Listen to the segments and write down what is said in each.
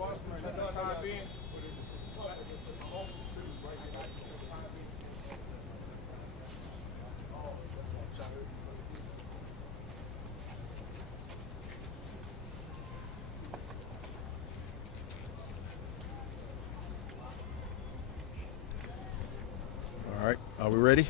All right, are we ready?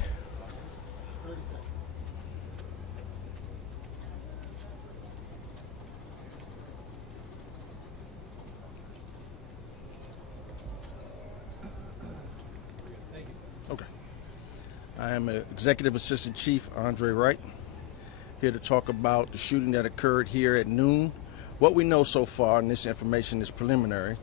Okay. I am Executive Assistant Chief Andre Wright, here to talk about the shooting that occurred here at noon. What we know so far, and this information is preliminary,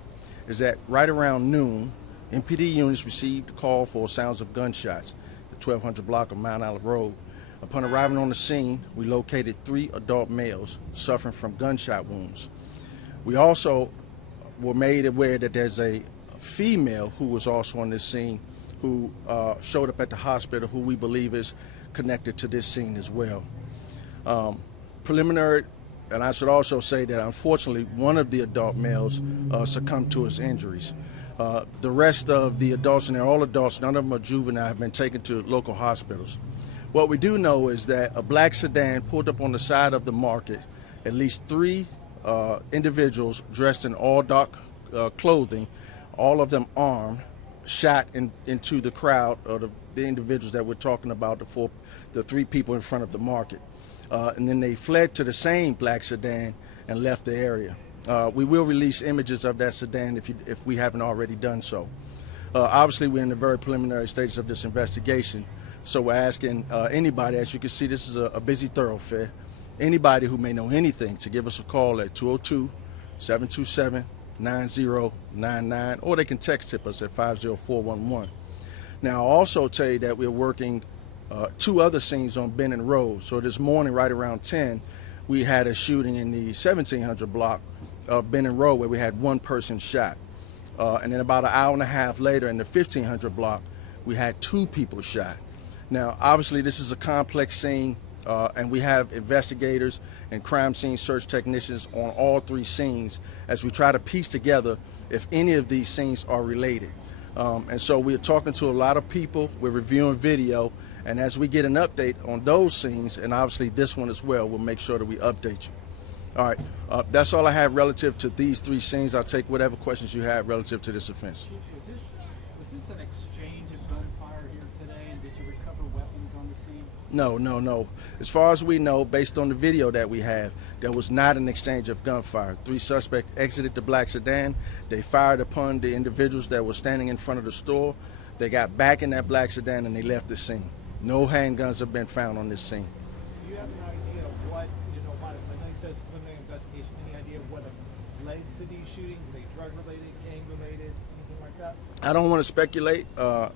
is that right around noon, MPD units received a call for sounds of gunshots at 1200 block of Mount Olivet Road. Upon arriving on the scene, we located 3 adult males suffering from gunshot wounds. We also were made aware that there's a female who was also on this scene who showed up at the hospital, who we believe is connected to this scene as well. Preliminary, and I should also say that unfortunately one of the adult males succumbed to his injuries. The rest of the adults, and they're all adults, none of them are juvenile, have been taken to local hospitals. What we do know is that a black sedan pulled up on the side of the market. At least 3 individuals dressed in all dark clothing, all of them armed, shot into the crowd of the individuals that we're talking about, the 3 people in front of the market. And then they fled to the same black sedan and left the area. We will release images of that sedan if we haven't already done so. Obviously, we're in the very preliminary stages of this investigation, so we're asking anybody, as you can see, this is a busy thoroughfare, anybody who may know anything to give us a call at 202-727-9099, or they can text tip us at 50411. Now, I'll also tell you that we're working 2 other scenes on Benning Road. So this morning, right around 10, we had a shooting in the 1700 block of Benning Road where we had 1 person shot. And then about an hour and a half later in the 1500 block, we had 2 people shot. Now, obviously, this is a complex scene, and we have investigators and crime scene search technicians on all 3 scenes as we try to piece together if any of these scenes are related. And so we're talking to a lot of people, we're reviewing video, and as we get an update on those scenes, and obviously this one as well, we'll make sure that we update you. All right, that's all I have relative to these 3 scenes. I'll take whatever questions you have relative to this offense. Chief, was this an exchange of gunfire here today, and did you recover weapons on the scene? No. As far as we know, based on the video that we have, there was not an exchange of gunfire. 3 suspects exited the black sedan. They fired upon the individuals that were standing in front of the store. They got back in that black sedan and they left the scene. No handguns have been found on this scene. Do you have an idea of what, I know you said it's a preliminary investigation, any idea of what led to these shootings? Are they drug-related, gang-related, anything like that? I don't want to speculate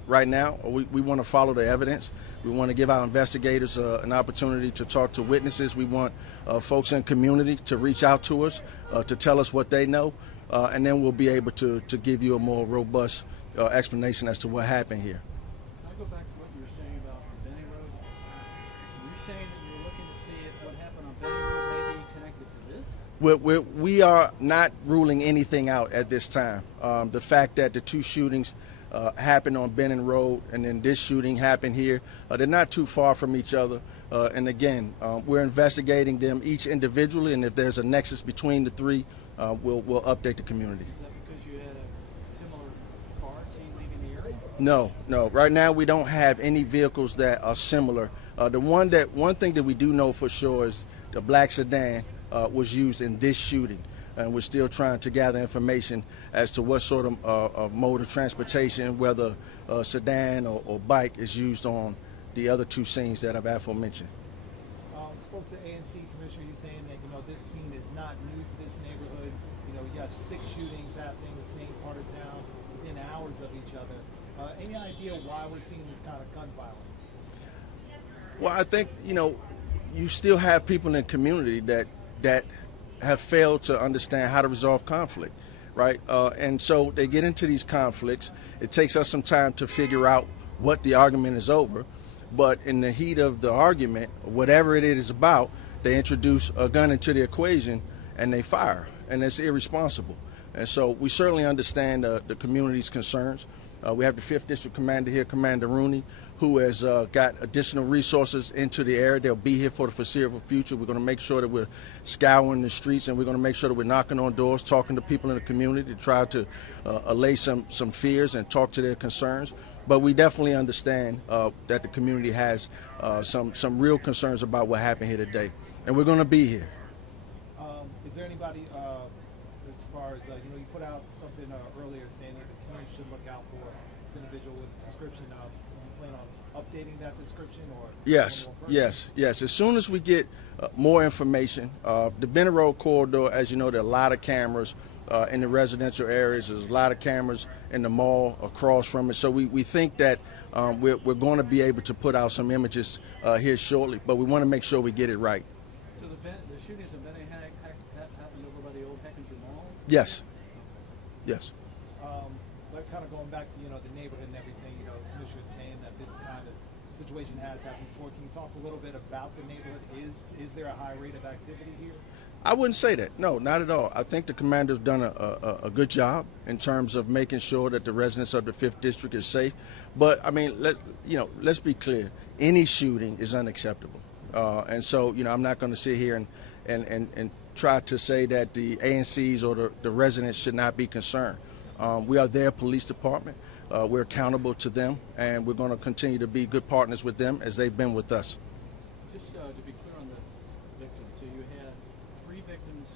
right now. We want to follow the evidence. We want to give our investigators an opportunity to talk to witnesses. We want folks in the community to reach out to us, to tell us what they know, and then we'll be able to give you a more robust explanation as to what happened here. Can I go back to what you were saying about Benning Road? You're saying that you're looking to see if what happened on Benning Road may be connected to this? We are not ruling anything out at this time. The fact that the 2 shootings happened on Benning Road and then this shooting happened here, they're not too far from each other. And again, we're investigating them each individually, and if there's a nexus between the 3, we'll update the community. Is that because you had a similar car seen leaving the area? No. Right now we don't have any vehicles that are similar. One thing that we do know for sure is the black sedan was used in this shooting, and we're still trying to gather information as to what sort of mode of transportation, whether sedan or bike is used on the other 2 scenes that I've aforementioned. Spoke to ANC Commissioner, you saying that this scene is not new to this neighborhood. You got 6 shootings happening in the same part of town within hours of each other. Any idea why we're seeing this kind of gun violence? Well, I think you still have people in the community that have failed to understand how to resolve conflict, right? And so they get into these conflicts. It takes us some time to figure out what the argument is over. But in the heat of the argument, whatever it is about, they introduce a gun into the equation and they fire, and it's irresponsible. And so we certainly understand the community's concerns. We have the 5th District Commander here, Commander Rooney, who has got additional resources into the area. They'll be here for the foreseeable future. We're going to make sure that we're scouring the streets, and we're going to make sure that we're knocking on doors, talking to people in the community to try to allay some fears and talk to their concerns. But we definitely understand that the community has some real concerns about what happened here today, and we're going to be here. Is there anybody, as far as, you put out something earlier saying that the community should look out for this individual with a description? Do you plan on updating that description? Or Yes. As soon as we get more information, the Bennett Road corridor, as you know, there are a lot of cameras in the residential areas. There's a lot of cameras in the mall across from it. So we think that we're going to be able to put out some images here shortly, but we want to make sure we get it right. So the shootings in Bennett happened over by the old Heckinger Mall? Yes. But kind of going back to, the neighborhood and everything, the commissioner is saying that this kind of situation has happened before. Can you talk a little bit about the neighborhood? Is there a high rate of activity here? I wouldn't say that. No, not at all. I think the commander's done a good job in terms of making sure that the residents of the 5th District is safe. But I mean, let's be clear. Any shooting is unacceptable. And so, I'm not going to sit here and try to say that the ANCs or the residents should not be concerned. We are their police department. We're accountable to them, and we're going to continue to be good partners with them as they've been with us. Just to be clear on the victims, so you had 3 victims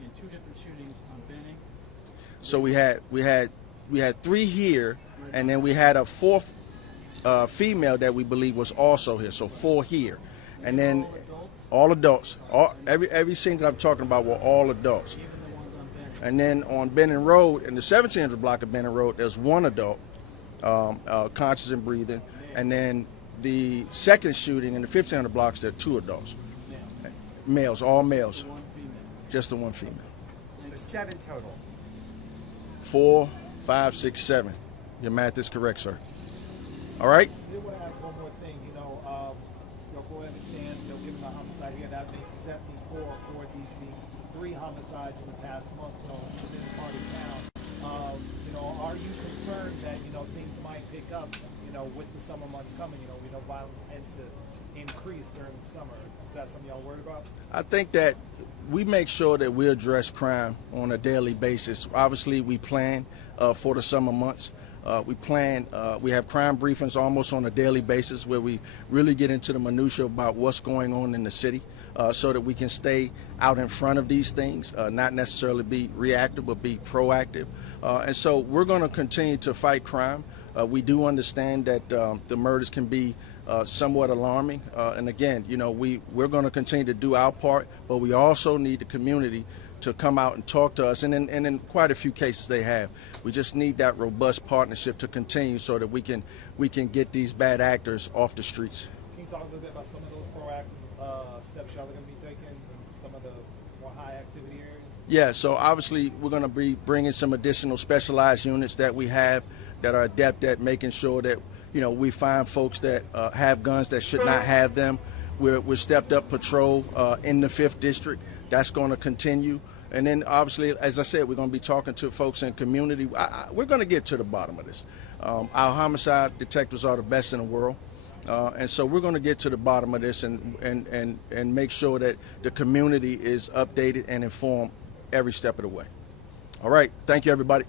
in 2 different shootings on Benning. So we had 3 here, and then we had a 4th female that we believe was also here. So 4 here, and then all adults. Every scene that I'm talking about were all adults. Even the ones on Benning. And then on Benning Road, in the 1700 block of Benning Road, there's 1 adult, conscious and breathing. And then the second shooting in the 1500 blocks, there are 2 adults. Males, all males. Just the 1 female. So 7 total. 4, 5, 6, 7. Your math is correct, sir. All right? I did want to ask one more thing. Before I understand, given the homicide here, that makes 74 for DC. 3 homicides in the past month, in this part of town. Are you concerned that, things might pick up, with the summer months coming? We know violence tends to increase during the summer. Is that something y'all worried about? I think that we make sure that we address crime on a daily basis. Obviously, we plan for the summer months. We have crime briefings almost on a daily basis where we really get into the minutia about what's going on in the city so that we can stay out in front of these things, not necessarily be reactive, but be proactive. And so we're going to continue to fight crime. We do understand that the murders can be somewhat alarming. And again, we're going to continue to do our part, but we also need the community to come out and talk to us, and in quite a few cases they have. We just need that robust partnership to continue so that we can get these bad actors off the streets. Can you talk a little bit about some of those proactive steps y'all are going to be taking in some of the more high activity areas? Yeah, so obviously we're going to be bringing some additional specialized units that we have that are adept at making sure that we find folks that have guns that should not have them. We're stepped up patrol in the 5th District. That's going to continue. And then obviously, as I said, we're going to be talking to folks in community. We're going to get to the bottom of this. Our homicide detectives are the best in the world. And so we're going to get to the bottom of this and make sure that the community is updated and informed every step of the way. All right. Thank you, everybody.